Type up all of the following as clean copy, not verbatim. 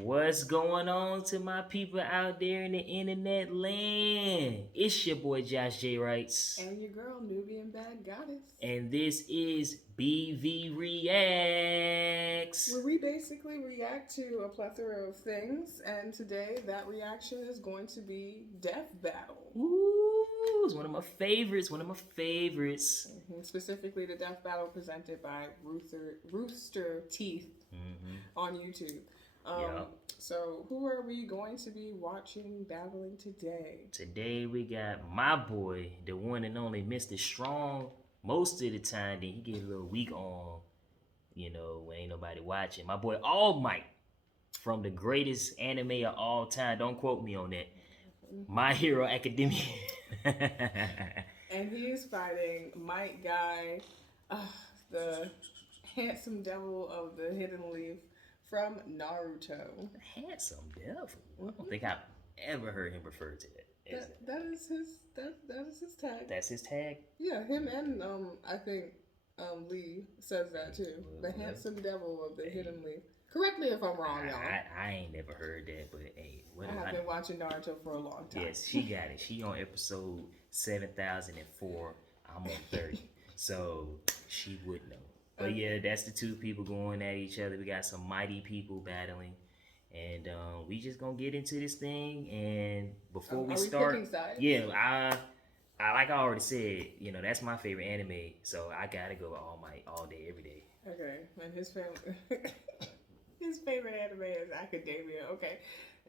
What's going on to my people out there in the internet land? It's your boy Josh J. Wrights. And your girl, Nubian Bad Goddess. And this is BV Reacts. Where we basically react to a plethora of things, and today that reaction is going to be Death Battle. Ooh, it's one of my favorites. Specifically, the Death Battle presented by Rooster Teeth on YouTube. So, who are we going to be watching battling today? Today we got my boy, the one and only Mr. Strong. Most of the time, then he get a little weak on, when ain't nobody watching. My boy All Might from the greatest anime of all time. Don't quote me on that. My Hero Academia. And he is fighting Might Guy, the handsome devil of the Hidden Leaf from Naruto. Handsome devil? I don't think I've ever heard him referred to that. That is his tag. That's his tag? Yeah, him and I think Lee says that too. The handsome devil of the Hidden Leaf. Correct me if I'm wrong, y'all. I ain't never heard that, but hey, I've been watching Naruto for a long time. Yes, she got it. She on episode 7004. I'm on 30, so she would know. But yeah, that's the two people going at each other. We got some mighty people battling, and we just gonna get into this thing. And before we start, picking sides? Yeah, I like I already said, that's my favorite anime, so I gotta go with All Might all day, every day. Okay, and his family. His favorite anime is Academia. Okay.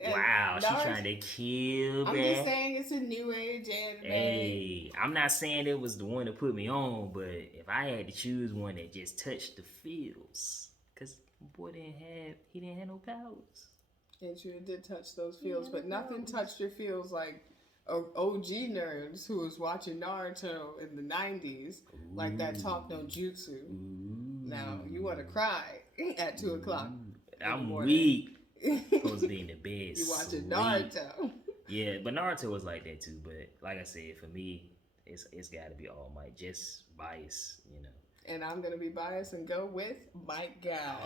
And wow, she trying to kill I'm that. just saying it's a new age anime. Hey, I'm not saying it was the one that put me on, but if I had to choose one that just touched the feels, cause boy he didn't have no powers. And you did touch those feels, but nothing touched your feels like OG nerds who was watching Naruto in the 90s, like that talk no jutsu. Now you want to cry at 2 o'clock. I'm weak. Supposed to be in the bed. You watching Naruto? Yeah, but Naruto was like that too. But like I said, for me, it's got to be All Might. Just bias, And I'm gonna be biased and go with Might Guy,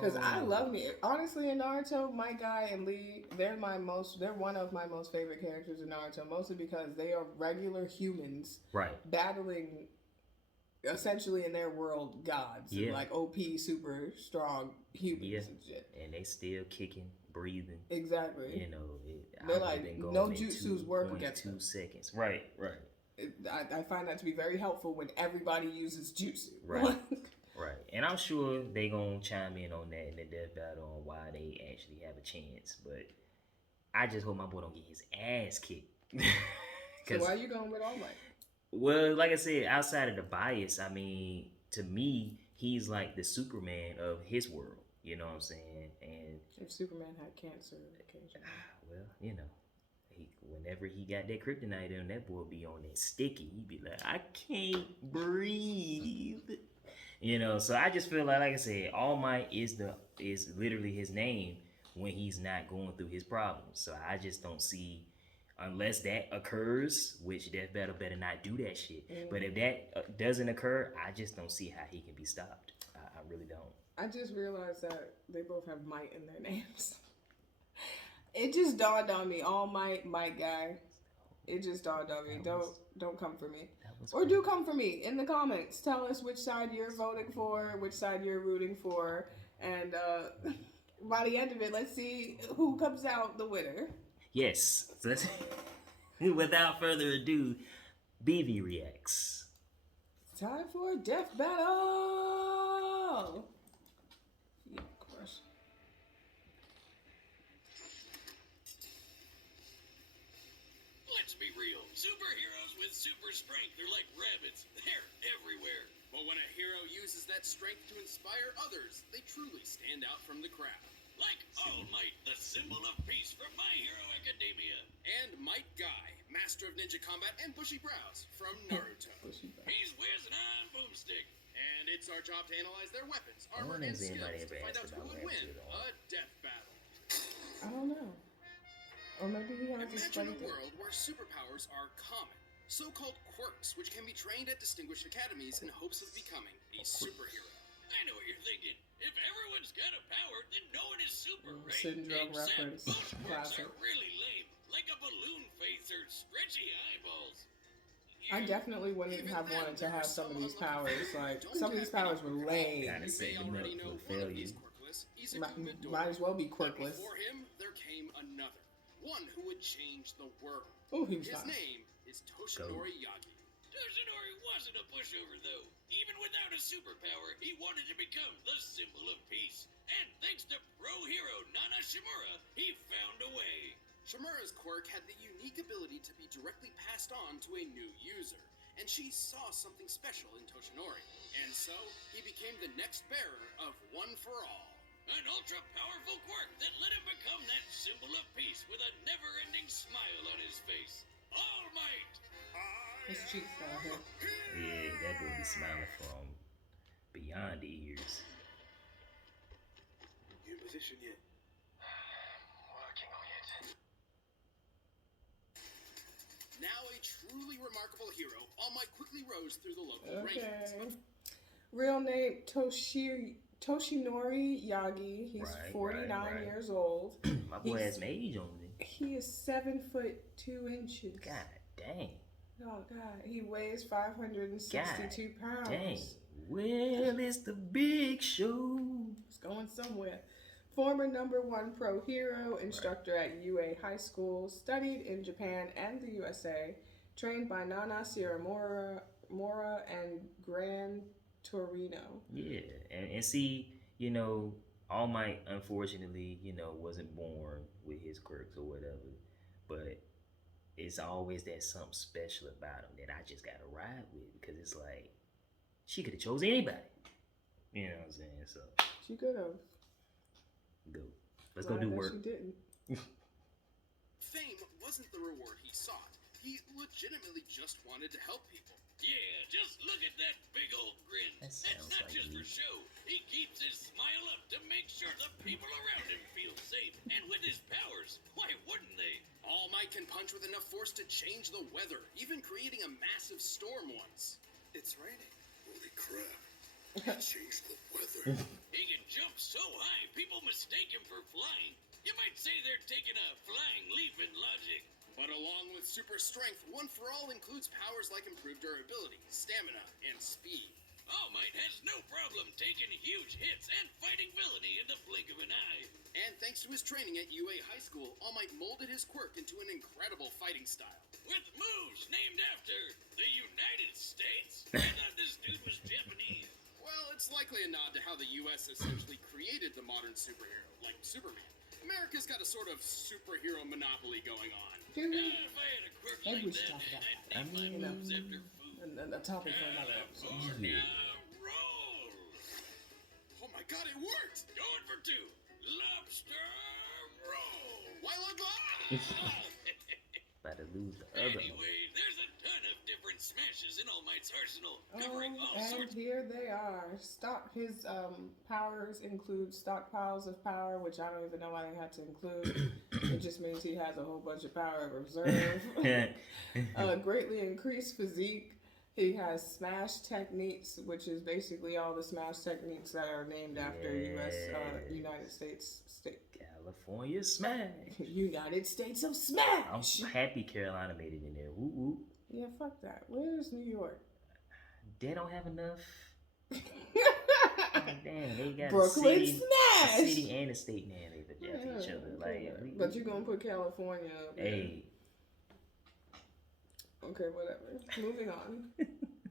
because I love me. Honestly, in Naruto, Might Guy and Lee, they're one of my most favorite characters in Naruto. Mostly because they are regular humans, right, battling. Essentially, in their world, gods, like OP, super strong humans and shit, and they still kicking, breathing. Exactly. They're like no jutsus work against 2 seconds. Right. I find that to be very helpful when everybody uses jutsu. Right. Right. And I'm sure they gonna chime in on that in the death battle on why they actually have a chance. But I just hope my boy don't get his ass kicked. So why are you going with All Might? Well, like I said, outside of the bias, I mean, to me, he's like the Superman of his world. You know what I'm saying? And if Superman had cancer occasionally. Well, whenever he got that kryptonite in, that boy be on that sticky. He'd be like, I can't breathe. So I just feel like I said, All Might is literally his name when he's not going through his problems. So I just don't see. Unless that occurs, which Death Battle better not do that shit. But if that doesn't occur, I just don't see how he can be stopped. I really don't. I just realized that they both have Might in their names. It just dawned on me. All Might Guy. It just dawned on me. Don't come for me. Or do come for me in the comments. Tell us which side you're voting for, which side you're rooting for. And by the end of it, let's see who comes out the winner. Yes. So without further ado, BV reacts. Time for a death battle. Yeah, of course. Let's be real. Superheroes with super strength are like rabbits. They're everywhere. But when a hero uses that strength to inspire others, they truly stand out from the crowd. Like All Might, the symbol of peace from My Hero Academia. And Might Guy, master of ninja combat and bushy brows from Naruto. He's whizzing on boomstick. And it's our job to analyze their weapons, armor, and skills to find out who would win a death battle. I don't know. Or maybe he has Imagine a world where superpowers are common. So-called quirks, which can be trained at distinguished academies in hopes of becoming a superhero. I know what you're thinking. If everyone's got a power, then no one is super, right? Syndrome Except reference. most quirks Classic. are really lame, like a balloon face or stretchy eyeballs. I definitely wouldn't Even have then, wanted to there are have some of these unlucky powers. people who Like, don't some of these have any powers were quirk at all. lame. Kinda You may set them already up know for one of these failure. quirkless. He's a Kumadora. Might as well be But quirkless. before him, there came another. One who would change the world. Oh, he was His fine. name is Toshinori Yagi. Toshinori wasn't a pushover, though. Even without a superpower, he wanted to become the symbol of peace. And thanks to pro hero Nana Shimura, he found a way. Shimura's quirk had the unique ability to be directly passed on to a new user, and she saw something special in Toshinori. And so, he became the next bearer of One for All. An ultra-powerful quirk that let him become that symbol of peace with a never-ending smile on his face. All Might! His cheeks fell here. Yeah, that boy be smiling from beyond the ears. You in position yet? Working on it. Now a truly remarkable hero, All Might quickly rose through the local Okay. rankings. Real name Toshinori Yagi. He's Right, 49 right. years old. My boy He's- has an age on me. He is 7'2". God dang. Oh God, he weighs 562 pounds. Dang. Well, it's the big show. He's going somewhere. Former #1 pro hero, instructor at UA High School, studied in Japan and the USA, trained by Nana Sierra Mora and Gran Torino. Yeah, and see, you know, All Might, unfortunately, you know, wasn't born with his quirks or whatever, but it's always that something special about him that I just gotta ride with, because it's like, she could have chose anybody. You know what I'm saying? So, She could have. go. Let's go do work. She didn't. Fame wasn't the reward he sought. He legitimately just wanted to help people. Yeah, just look at that big old grin. That That's sounds not like just me. for show. He keeps his smile up to make sure the people around him feel safe. And with his powers, why wouldn't they? All Might can punch with enough force to change the weather, even creating a massive storm once. It's raining. Holy crap. He changed the weather. He can jump so high, people mistake him for flying. You might say they're taking a flying leap in logic. But along with super strength, One for All includes powers like improved durability, stamina, and speed. All Might has no problem taking huge hits and fighting villainy in the blink of an eye. And thanks to his training at UA High School, All Might molded his quirk into an incredible fighting style. With moves named after the United States? I thought this dude was Japanese. Well, it's likely a nod to how the US essentially created the modern superhero, like Superman. America's got a sort of superhero monopoly going on. Do we? If I had a quirk Maybe like we should that, talk about I'd that. name my moves after food. And a topic for another episode. California roll! Oh my god, it worked! Going for two. Lobster roll! While About to lose the other one. Anyway, there's a ton of different smashes in All Might's arsenal, Oh, covering all and sorts. here they are. His powers include stockpiles of power, which I don't even know why they had to include. It just means he has a whole bunch of power in reserve. Greatly increased physique. He has smash techniques, which is basically all the smash techniques that are named after United States state. California smash. United States of I'm Smash. happy Carolina made it in there. Woo woo. Yeah, fuck that. Where's New York? They don't have enough. Damn, they got Brooklyn a Smash. city and a state named after each other. Like, but you're gonna put California up there. hey, Okay, whatever. Moving on.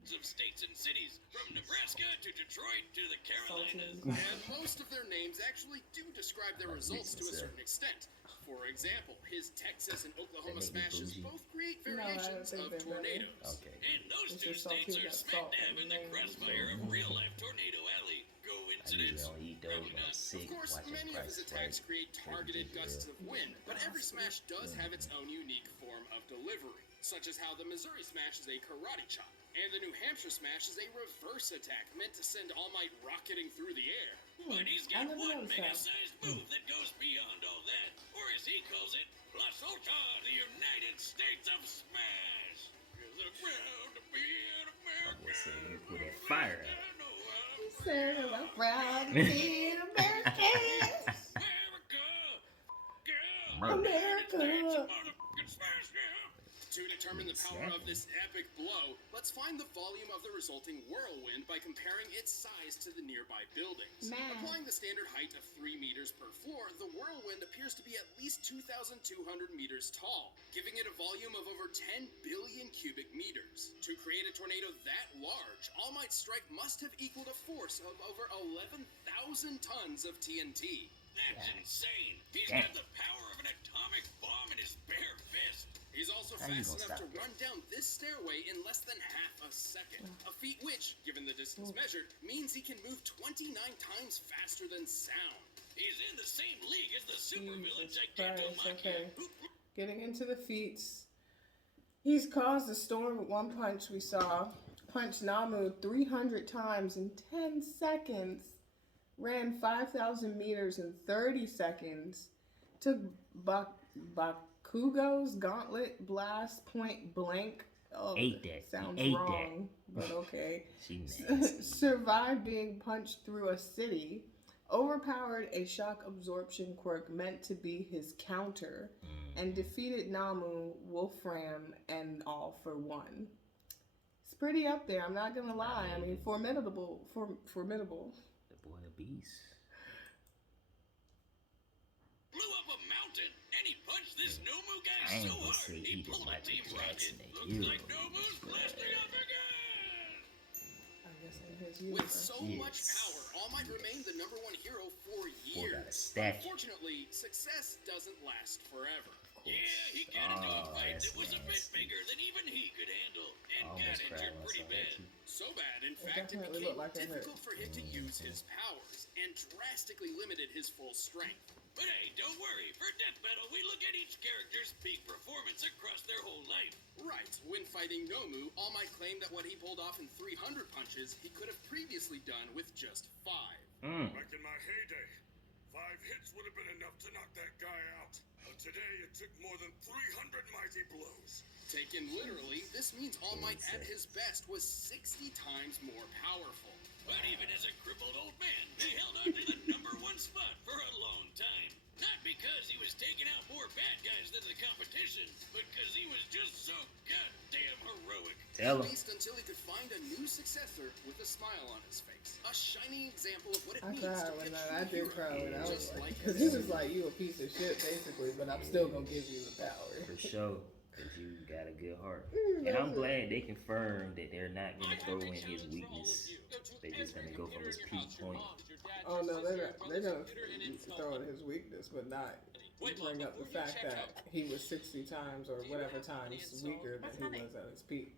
Of states and cities, from Nebraska to Detroit to the Carolinas. Salty. And most of their names actually do describe their results to a certain extent. For example, his Texas and Oklahoma That may be smashes bougie. both create No, I don't variations think of they're better. tornadoes. Okay. And those It's two just states salty, are got smack salt dab in in the the name. crossfire of real-life Tornado Alley. I usually Coincidence? don't eat those. Probably I'm not. sick Of course, watching many of his Price attacks Right. create targeted Ginger gusts ale. of wind, but every smash does have its own unique form of delivery, such as how the Missouri smash is a karate chop, and the New Hampshire smash is a reverse attack meant to send All Might rocketing through the air. But he's I got never one noticed that. mega-sized move that goes beyond all that, or as he calls it, Plus Ultra, the United States of Smash. Is a proud to be an My boy said he American. put that fire out. He Sir, I'm proud to be an American. America. To determine the power of this epic blow, let's find the volume of the resulting whirlwind by comparing its size to the nearby buildings. Math. Applying the standard height of 3 meters per floor, the whirlwind appears to be at least 2,200 meters tall, giving it a volume of over 10 billion cubic meters. To create a tornado that large, All Might's strike must have equaled a force of over 11,000 tons of TNT. That's insane! He's got the power of an atomic bomb in his bare fist. He's also fast enough to run down this stairway in less than half a second. A feat which, given the distance measured, means he can move 29 times faster than sound. He's in the same league as the supervillain Okay. Getting into the feats. He's caused a storm with one punch we saw. Punched Namu 300 times in 10 seconds. Ran 5,000 meters in 30 seconds. Took Bakugo's gauntlet blast point blank. Oh, Ate that. Sounds Ate wrong, but okay. She nasty. Survived being punched through a city. Overpowered a shock absorption quirk meant to be his counter. And defeated Namu, Wolfram, and all for one. It's pretty up there, I'm not gonna lie. I mean, formidable. The boy a beast. Blew up a mountain, and he punched this Nomu guy I ain't so gonna hard, say he he did pulled a Michael team Jackson rocket. a Looks hero, like Nomu's but blasting up again! I guess in his With universe. so much power, All Might remained the #1 hero for Boy got a years. statue. Unfortunately, success doesn't last forever. Yeah, he got into a fight that's that was a bit nasty. bigger than even he could handle, and I got almost cried injured when I pretty saw that bad. too. So bad, in fact, it definitely became looked like it hurt. difficult for him to use his powers, and drastically limited his full strength. But hey, don't worry, for Death Battle, we look at each character's peak performance across their whole life. Right, when fighting Nomu, All Might claimed that what he pulled off in 300 punches, he could have previously done with just 5. Back in my heyday, 5 hits would have been enough to knock that guy out. But today, it took more than 300 mighty blows. Taken literally, this means All Might at his best was 60 times more powerful. But even as a crippled old man, he held on to the #1 spot for a long time. Not because he was taking out more bad guys than the competition, but because he was just so goddamn heroic. Tell At him. least until he could find a new successor with a smile on his face. A shining example of what it I means to cried be when a I true did hero. cry when I was Just like, like because he was like, you a piece of shit basically, but I'm still gonna give you the power. For sure. Because you got a good heart. Mm, And I'm that's it. glad they confirmed that they're not going to throw in his weakness. They're just going to go from his peak point. Oh no, they're gonna throw in his weakness, but not bring up the fact that he was 60 times or whatever times weaker than he was at his peak.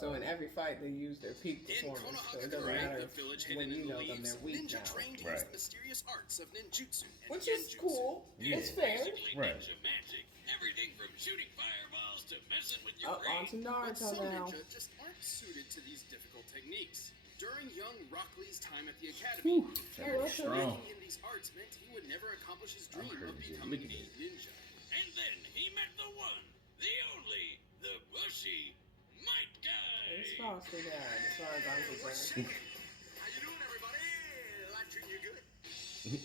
So in every fight they use their peak In performance, so Konohamaru, it doesn't matter the village when hidden you in the know them, leaves, they're weak Ninja now. trained to use the mysterious arts of ninjutsu and Which is genjutsu. cool. Yeah. It's fair. Basically Right. ninja magic. Everything from shooting fireballs to messing with your Up brain. onto But Naruto some now. ninja just aren't suited to these difficult techniques. During young Rock Lee's time at the academy, Whew, he that was feared strong. training in these arts meant he would never accomplish his I'm dream of hurt just becoming looking a at it. ninja. And then he met the one, the only, the bushy Might Guy. It's foster dad, as far as I'm concerned. How you doing, everybody? Life treating you good?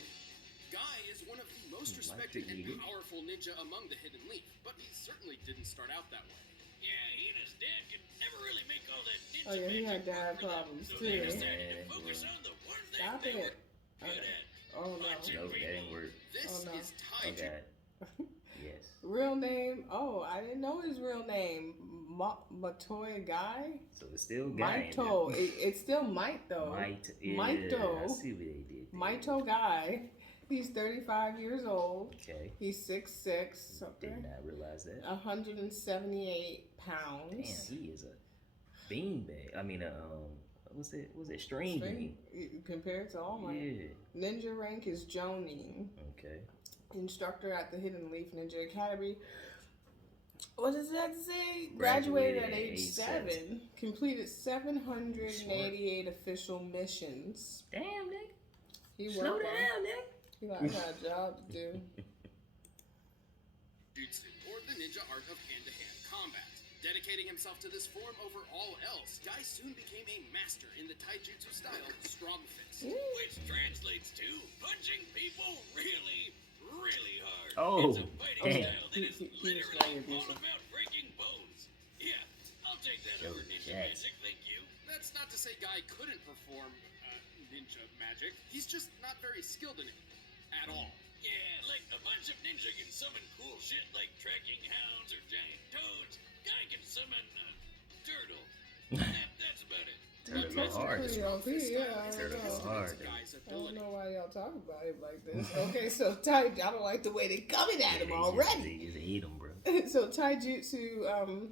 Guy is one of the most Life respected treating and you good? powerful ninja among the Hidden Leaf, but he certainly didn't start out that way. Yeah, he and his dad could never really make all that ninja Oh yeah, he had magic dad work for them, problems so they too. decided to Yeah, focus boy. on the one thing Stop they it. were good at. Oh no. Nope, that didn't work. This Oh, no. is Oh, Taiju. God. Yes. Real name? Oh, I didn't know his real name. Matoy Guy? So it's still guy. Maito. It's still Might though. Might. Yeah, Maito. I see what they did. there. Maito Guy. He's 35 years old. Okay. He's 6'6", Did something. not realize that. 178 Damn, pounds. he is a beanbag. I mean, what's it? Was it string bean? Compared to All Might. Yeah. Ninja rank is Jonin. Okay. Instructor at the Hidden Leaf Ninja Academy. What does that say? Graduated Graduated at at age age 7. Completed 788 official missions. Damn, nigga. He Slow worked down, nigga. He got a job to do. Jutsu, or the ninja art of hand-to-hand combat. Dedicating himself to this form over all else, Guy soon became a master in the taijutsu style strong fist. Which translates to punching people really, really hard. Oh, It's a fighting damn. style that is He was literally very all abusive. about breaking bones. Yeah, I'll take that Joe over ninja Jackson. magic, thank you. That's not to say Guy couldn't perform ninja magic. He's just not very skilled in it at all. Yeah, like a bunch of ninja can summon cool shit like tracking hounds or giant toads. Guy can summon turtle. That's about it. Turtles That's are hard. pretty OP, yeah, I Turtles don't know. are hard. Guy's I don't ability. know why y'all talk about it like this. Okay, so I don't like the way they coming at him already. They just eat them, bro. So taijutsu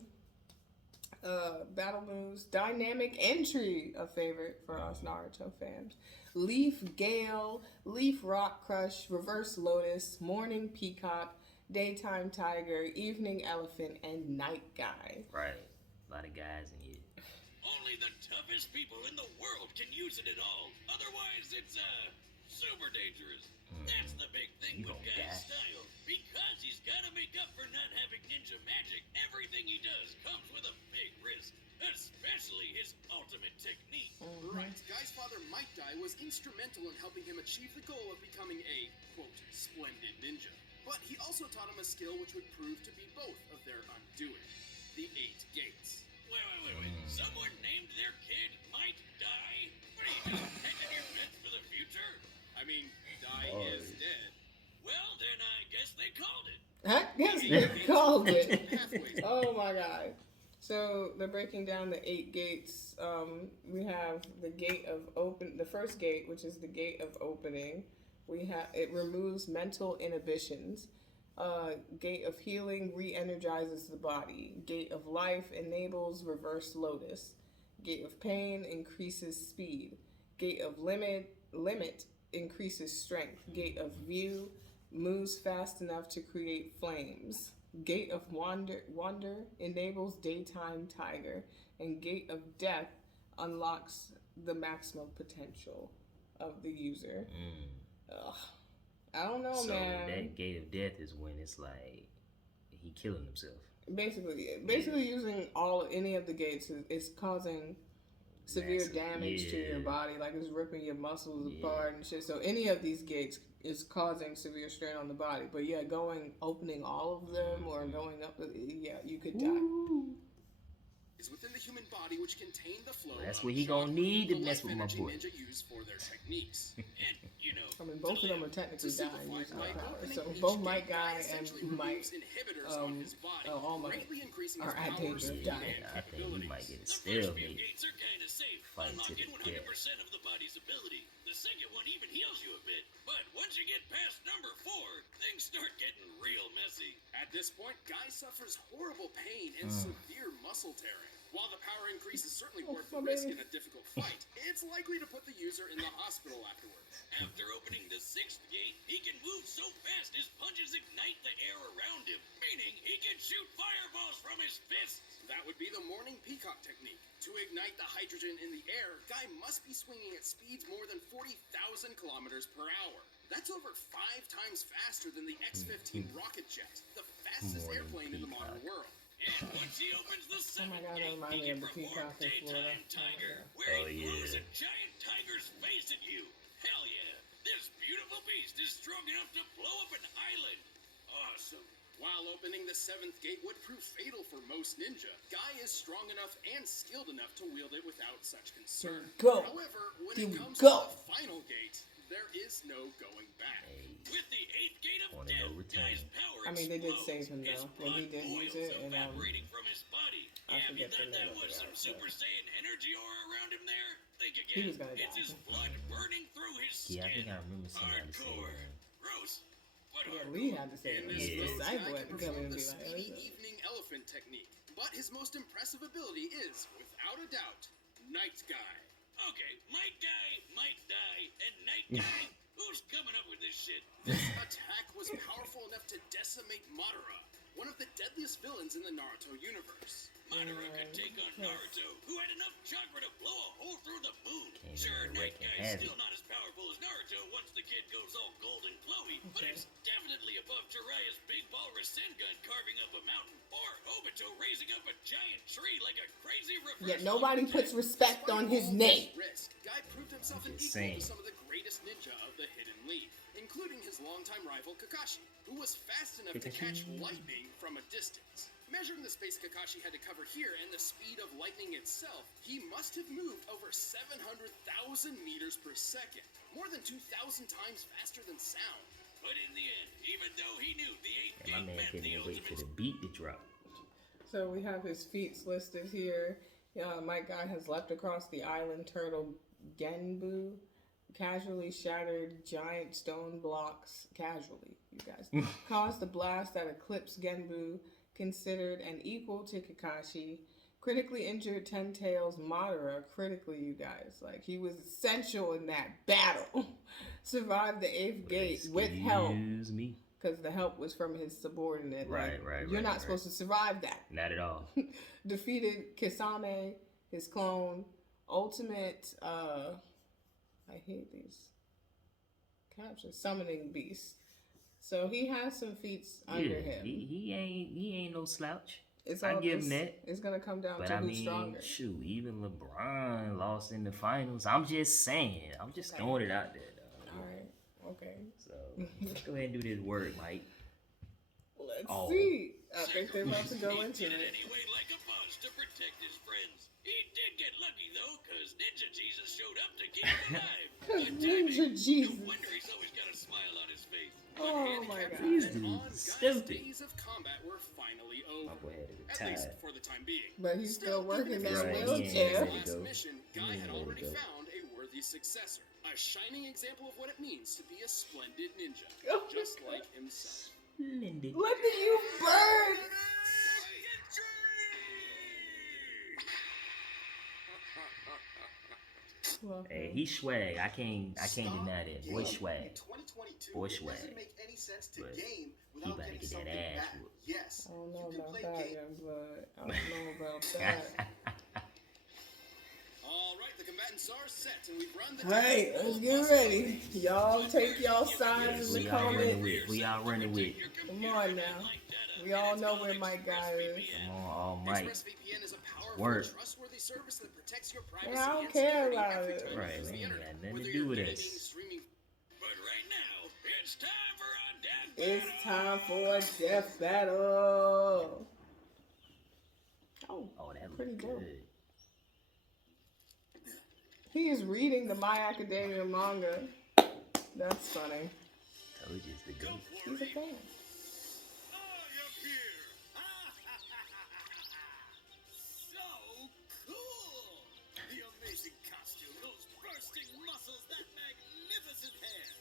battle moves, dynamic entry, a favorite for us Naruto fans. Leaf Gale, Leaf Rock Crush, Reverse Lotus, Morning Peacock, Daytime Tiger, Evening Elephant, and Night Guy. Right. A lot of guys in here. Only the toughest people in the world can use it at all. Otherwise, it's super dangerous. That's the big thing You with gonna Guy's die. style. Because he's gotta make up for not having ninja magic, everything he does comes with a big risk. Especially his ultimate technique. Right. Guy's father, Might Dai, was instrumental in helping him achieve the goal of becoming a, quote, splendid ninja. But he also taught him a skill which would prove to be both of their undoing. The 8 Gates. Wait. Someone named their kid Might Die? What are you just hedging your bets for the future? I mean, Dai Boy. is dead. Well, then I guess they called it. I guess they called it. Pathways. Oh my god. So they're breaking down the 8 gates. We have the gate of the first gate, which is the gate of opening. It removes mental inhibitions. Gate of healing re-energizes the body. Gate of life enables reverse lotus. Gate of pain increases speed. Gate of limit increases strength. Gate of view moves fast enough to create flames. Gate of wonder enables daytime tiger, and Gate of death unlocks the maximum potential of the user. Ugh. I don't know, So man. that gate of death is when it's like he killing himself. Basically using any of the gates is causing severe Massive, damage to your yeah. body, like it's ripping your muscles Yeah. apart and shit. So any of these gates is causing severe strain on the body. But yeah, opening all of them or going up, you could die. Is within the human body which contain the flow. That's of what he gonna chakra, need to the mess life with my energy boy. Ninja use for their techniques. And, you know, I mean, both of them are technically To dying simplify, using by their power. opening So each both gate, Might Guy essentially and Might removes inhibitors on his body, All Might greatly increasing are his at powers danger of and dying. I think he might get a the first few stalemate. gates are kind of safe, Fight to unlocking the 100% of the body's ability. The second one even heals you a bit. But once you get past number 4, things start getting real messy. At this point, Guy suffers horrible pain and severe muscle tearing. While the power increase is certainly worth the my risk baby. in a difficult fight, it's likely to put the user in the hospital afterwards. After opening the 6th gate, he can move so fast his punches ignite the air around him, meaning he can shoot fireballs from his fists. That would be the morning peacock technique. To ignite the hydrogen in the air, Guy must be swinging at speeds more than 40,000 kilometers per hour. That's over 5 times faster than the X-15 rocket jet, the fastest Morning airplane in the peacock. modern world. And once he opens the 7th God, that gate, reminds he me can of the perform peacock in Florida. Daytime Tiger, where Oh, he throws yeah. a giant tiger's face at you. Hell yeah! This beautiful beast is strong enough to blow up an island. Awesome. While opening the 7th gate would prove fatal for most ninja, Guy is strong enough and skilled enough to wield it without such concern. Go. However, when Here it we comes go. to the final gate, there is no going back. Hey, With the 8th gate of Wanna death, no return. Guy's power I mean, they did explodes. save him, His though. When he blood did use boils, it, and, evaporating from his body. I Yeah, forget the that name of was it, some but- Super Saiyan energy aura around him there. Think He again. was gonna It's die. his blood burning through his skin. yeah, I think I remember somebody saying Hardcore. that. Gross. But Yeah, hardcore. Lee had to say In it. this Yeah. mode, Disciple Guy had can to come in perform and the be like, speedy "Oh, evening elephant technique. But his most impressive ability is, without a doubt, Night Guy. Okay, Might Guy, Might Die, and Night Guy. Who's coming up with this shit? This attack was powerful enough to decimate Madara, one of the deadliest villains in the Naruto universe. Madara could take on Naruto, who had enough chakra to blow a hole through the moon. Came in Sure, there Night wreaking Guy's havoc. still not as powerful as Naruto once the kid goes all gold and glowy, but it's definitely above Jiraiya's big ball Rasengan carving up a mountain, or Obito Naruto raising up a giant tree like a crazy reverse. Yet nobody puts respect on his name. Risk, Guy proved himself an just equal saying. to some of the greatest ninja of the Hidden League, including his longtime rival Kakashi, who was fast enough to catch lightning from a distance. Measuring the space Kakashi had to cover here and the speed of lightning itself, he must have moved over 700,000 meters per second, more than 2,000 times faster than sound. But in the end, even though he knew the eighth And my gate man meant couldn't the even wait for ultimate the beat to drop. So we have his feats listed here. My guy has leapt across the island turtle Genbu, casually shattered giant stone blocks, casually, you guys, caused the blast that eclipsed Genbu, considered an equal to Kakashi, critically injured Ten Tails Madara, critically, you guys, like he was essential in that battle, survived the eighth gate with help. Excuse me. Because the help was from his subordinate. Right. You're not supposed to survive that. Not at all. Defeated Kisame, his clone. Ultimate, I hate these captions. Summoning Beast. So he has some feats under him. He ain't no slouch. It's I all give him this- that. It's gonna come down But to I who's mean, stronger. shoot, even LeBron lost in the finals. I'm just saying. I'm just throwing it out there, dog. All right. Okay. So let's go ahead and do this work, Mike. Let's Oh. see. I think they're about to go he into did it it. anyway like a boss to protect his friends. He did get lucky though, cause Ninja Jesus showed up to keep him alive. Good timing. Ninja Jesus. No wonder he's always got a smile on his face. Oh my god. These And on dudes Guy's stupid. days of combat were finally over. My boy had to At least retire. for the time being. But he's still working even if that he Right, was he ain't wheelchair. ready to his go. last mission, Guy He ain't had ready to already go. found a worthy successor. A shining example of what it means to be a splendid ninja. Oh my Just God. like himself. Lindy. Look at you burn! Well, Hey, he swag. I can't deny that. Boy swag. In 2022, Boy it swag. doesn't make any sense to But game he without about to getting get that something ass back. whooped. Yes, I don't know you can about play that, games. young blood. I don't know about that. All right, the combatants are set, and we've run the. Alright, let's get ready. Y'all take y'all sides in the Who y'all running comments. with? Who y'all running with? Come on now. We all know where my guy is. Come on, all Mike. ExpressVPN is a powerful, Work. trustworthy service that protects your privacy Yeah, I don't and care security about every it. time you Right, use we the ain't internet. got nothing to Whether do you're with gaming, us. streaming, But right now, it's time for a death It's battle. time for a death battle. Oh, Oh, that Pretty looks dope. good. he is reading the My Academia manga. That's funny. Told you it's the goat. He's a fan. I am here. So cool! The amazing costume, those bursting muscles, that magnificent hair.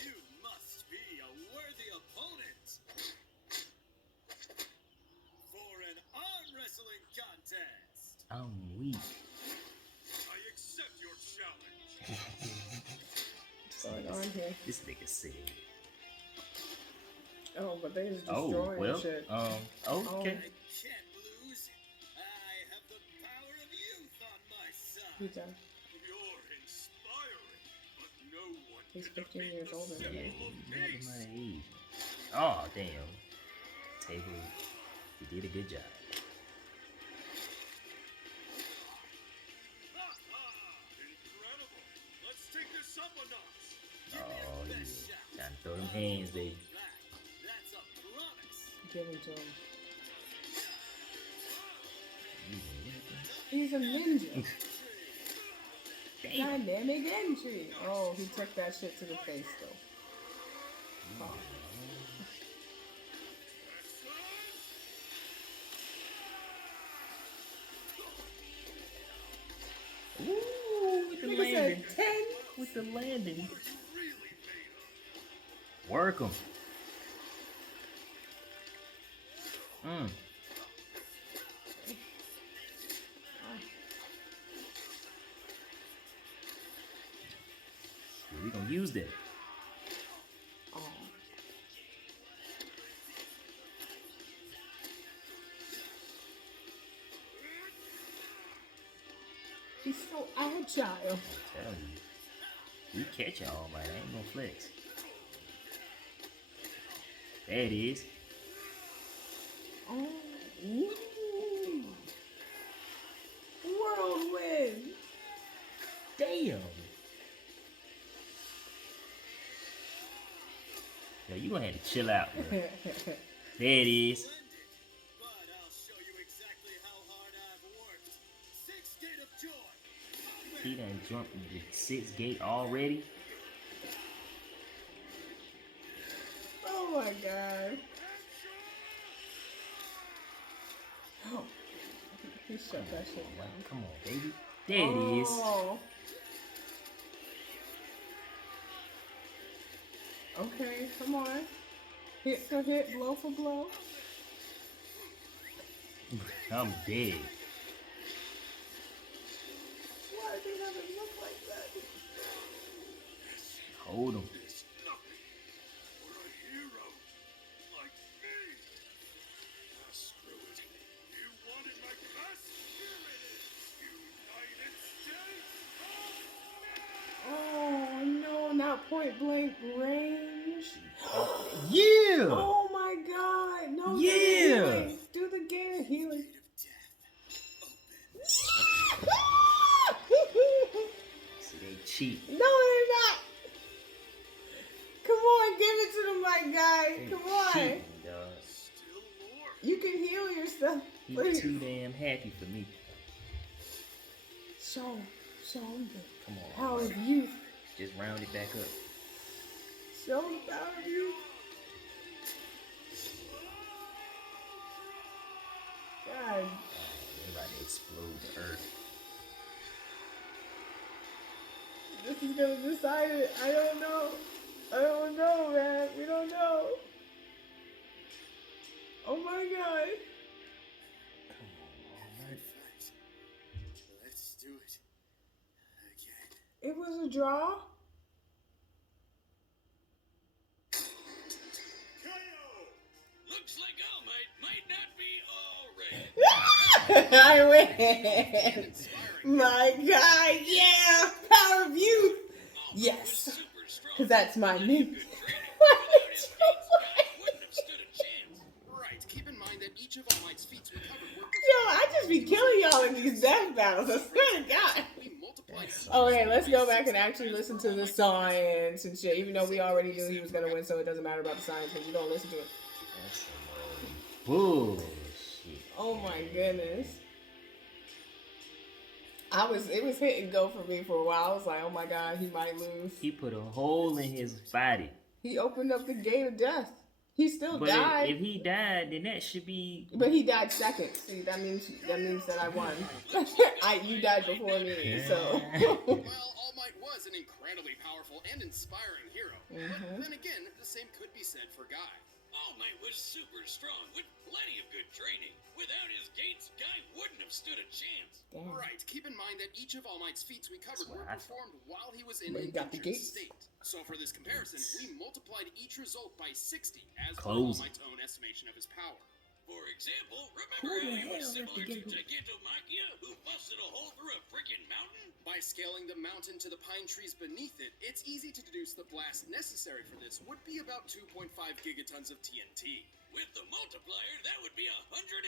You must be a worthy opponent for an arm wrestling contest. I'm weak. I accept your challenge. What's going on here? This nigga sick. Oh, but they just Oh, destroying well, shit. okay. I can't lose. I have the power of youth on my side. He's done. You're inspiring, but no one He's can 15 defeat years the older than Yeah, symbol of he not peace. my age. Oh, damn. Table, he did a good job. Incredible. Let's take this up a notch. Oh, yeah. Time to throw them hands, baby. That's a promise. Give him to him. He's He's a ninja. Damn. Dynamic entry. Oh, he took that shit to the face though. Oh. Ooh, with the Nigga landing. said 10. With the landing. Work him. We gonna use that. Oh. He's so agile. Tell you. We catch y'all, man. I ain't no flex. There it is. Oh. Ooh. Whirlwind. Damn. Yo, you gonna have to chill out, bro. There it is. But I'll show you exactly how hard I've worked. 6 Gate of Joy. He done jumped the 6th gate already. Oh my god. Oh. He shut that shit down. Come on, baby. There it is. Oh. Okay, come on. Hit for hit, blow for blow. I'm dead. Why do they have it look like that? Hold him. It's nothing for a hero like me. Ah, screw it. You wanted my best? Here it is. United States of Oh no, not point blank range. Yeah. Oh my god. No, Yeah. healing. Do the game of healing. See, they cheat. No, they're not. Come on, give it to them, my guy. They Come on. cheating, dog. still more. You can heal yourself. He Please. too damn happy for me. Show them the Come on. power man. of youth. Just round it back up. Show them the power of youth. God. They're about to explode the earth. This is gonna decide it. I don't know. I don't know, man. We don't know. Oh my god. Come on, man. Let's do it again. It was a draw? Looks like All Might not be all right. I win. My god, yeah. Power of youth. Yes. Super strong. Because that's my name. Without his feats, guy wouldn't have stood a chance. Right, keep in mind that each of All Might's feats we covered were Yo, I just be killing y'all in these death battles. I swear to God. we multiplied. Okay, let's go back and actually listen to the science and shit. Even though we already knew he was gonna win, so it doesn't matter about the science because you don't listen to it. That's some bullshit. Oh my goodness. It was hit and go for me for a while. I was like, oh my god, he might lose. He put a hole in his body. He opened up the gate of death. He still But died. if he died, then that should be. But he died second. See, that means that I won. You died before me, so. Well, All Might was an incredibly powerful and inspiring hero. But then again, the same could be said for Guy. All Might was super strong with plenty of good training. Without his gates, Guy wouldn't have stood a chance. Damn. Right, keep in mind that each of All Might's feats we covered were That's what I performed while he was in But he an got the injured gates. state. So for this comparison, we multiplied each result by 60 as per Close. All Might's own estimation of his power. For example, Who remember the how he was hell similar left the to gate? Gigantomachia, who busted a hole through a freaking mountain? By scaling the mountain to the pine trees beneath it, it's easy to deduce the blast necessary for this would be about 2.5 gigatons of TNT. With the multiplier, that would be 150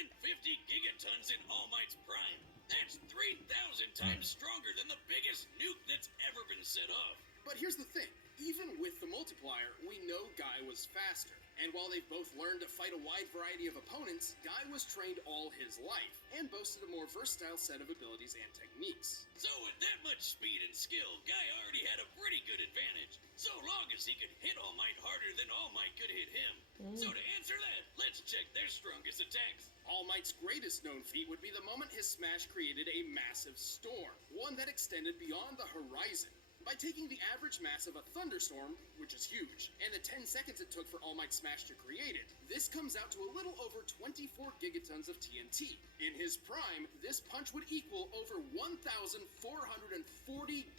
gigatons in All Might's prime. That's 3,000 times stronger than the biggest nuke that's ever been set off. But here's the thing, even with the multiplier, we know Guy was faster. And while they've both learned to fight a wide variety of opponents, Guy was trained all his life, and boasted a more versatile set of abilities and techniques. So with that much speed and skill, Guy already had a pretty good advantage, so long as he could hit All Might harder than All Might could hit him. So to answer that, let's check their strongest attacks. All Might's greatest known feat would be the moment his smash created a massive storm, one that extended beyond the horizon. By taking the average mass of a thunderstorm, which is huge, and the 10 seconds it took for All Might's smash to create it, this comes out to a little over 24 gigatons of TNT. In his prime, this punch would equal over 1,440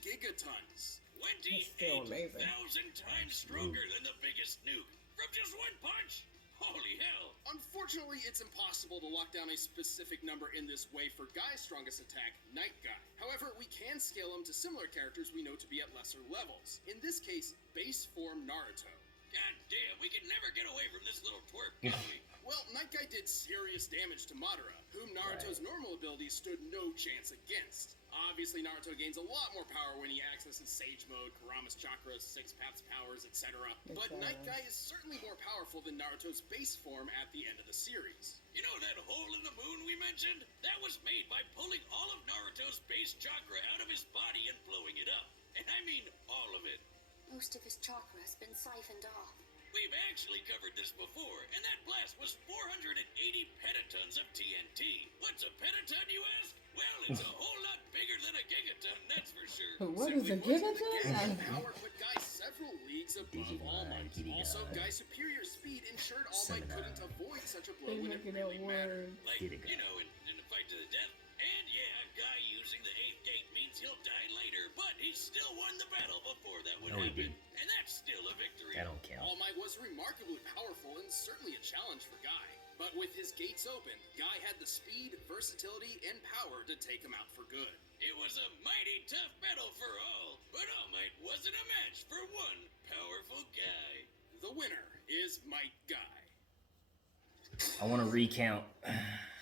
gigatons. still 28,000 amazing. times stronger than the biggest nuke from just one punch. Holy hell. Unfortunately, it's impossible to lock down a specific number in this way for Guy's strongest attack, Night Guy. However, we can scale him to similar characters we know to be at lesser levels. In this case, base form Naruto. God damn, we can never get away from this little twerp, can we? Well, Night Guy guy did serious damage to Madara, whom Naruto's normal abilities stood no chance against. Obviously, Naruto gains a lot more power when he accesses Sage Mode, Kurama's chakras, Six Paths powers, etc. But Night Guy is certainly more powerful than Naruto's base form at the end of the series. You know that hole in the moon we mentioned? That was made by pulling all of Naruto's base chakra out of his body and blowing it up. And I mean all of it. Most of his chakra has been siphoned off. We've actually covered this before, and that blast was 480 petatons of TNT. What's a petaton, you ask? Well, it's a whole lot bigger than a gigaton, that's for sure. What is a gigaton? Power put Guy several leagues above All Might. Also, Guy's superior speed ensured All Might couldn't avoid such a blow They when make it it a really mattered. word. Like, you know, in the fight to the death. And yeah, Guy using the 8th gate means he'll die later, but he still won the battle before that would No, he happen. didn't. And that's still a victory. That don't count. All Might was remarkably powerful and certainly a challenge for Guy. But with his gates open, Guy had the speed, versatility, and power to take him out for good. It was a mighty tough battle for all, but All Might wasn't a match for one powerful guy. The winner is Might Guy. I want to recount.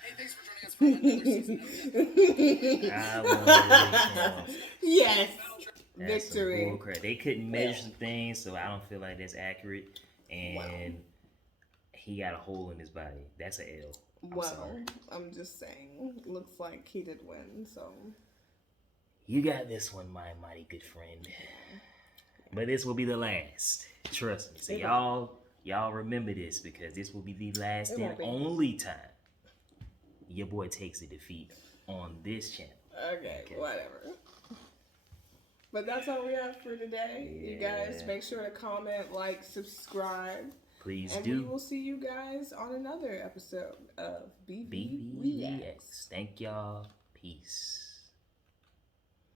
Hey, thanks for joining us for another season of I want to recount. Yes. That's some Victory. bull crap. They couldn't measure some things, so I don't feel like that's accurate. And he got a hole in his body. That's an L. Well, I'm just saying. Looks like he did win, so. You got this one, my mighty good friend. But this will be the last. Trust me. So y'all remember this, because this will be the last It and won't be. only time your boy takes a defeat on this channel. Okay, whatever. But that's all we have for today. You guys, Yeah. make sure to comment, like, subscribe. Please And do. we will see you guys on another episode of BV BVX. Thank y'all. Peace.